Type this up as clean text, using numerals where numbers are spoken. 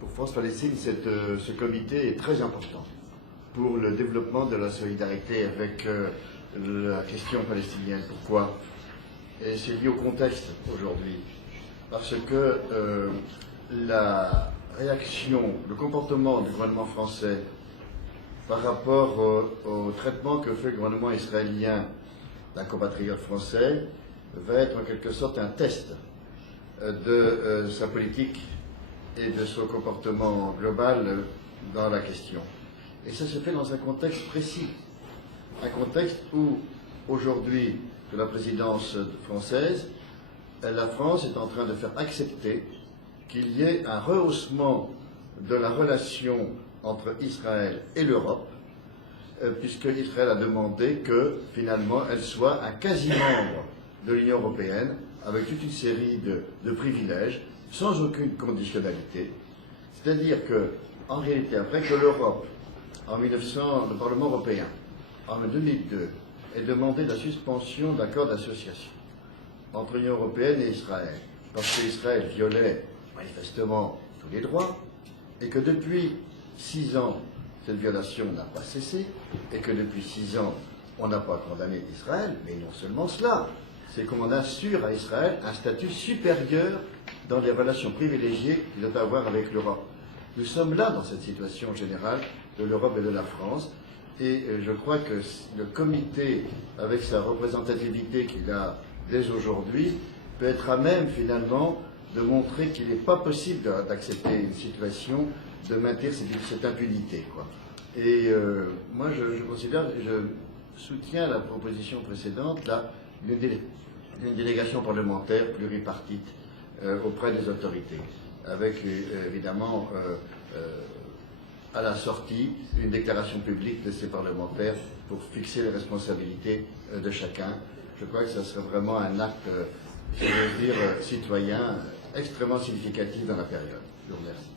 Pour France-Palestine, ce comité est très important pour le développement de la solidarité avec la question palestinienne. Pourquoi? Et c'est lié au contexte aujourd'hui. Parce que la réaction, le comportement du gouvernement français par rapport au traitement que fait le gouvernement israélien d'un compatriote français va être en quelque sorte un test de sa politique et de son comportement global dans la question. Et ça se fait dans un contexte précis, un contexte où aujourd'hui, sous la présidence française, la France est en train de faire accepter qu'il y ait un rehaussement de la relation entre Israël et l'Europe, puisque Israël a demandé que finalement elle soit un quasi-membre de l'Union européenne, avec toute une série de privilèges, sans aucune conditionnalité. C'est-à-dire que, en réalité, après que l'Europe, le Parlement européen, en 2002, ait demandé la suspension d'accords d'association entre l'Union européenne et Israël, parce qu'Israël violait manifestement tous les droits, et que depuis 6 ans, cette violation n'a pas cessé, et que depuis 6 ans, on n'a pas condamné Israël, mais non seulement cela, c'est qu'on assure à Israël un statut supérieur dans les relations privilégiées qu'il doit avoir avec l'Europe. Nous sommes là dans cette situation générale de l'Europe et de la France, et je crois que le comité, avec sa représentativité qu'il a dès aujourd'hui, peut être à même finalement de montrer qu'il n'est pas possible d'accepter une situation de maintenir cette impunité, quoi. Et moi je considère, je soutiens la proposition précédente, là, d'une délégation parlementaire pluripartite auprès des autorités, avec évidemment à la sortie une déclaration publique de ces parlementaires pour fixer les responsabilités de chacun. Je crois que ça serait vraiment un acte, si j'ose dire, citoyen extrêmement significatif dans la période. Je vous remercie.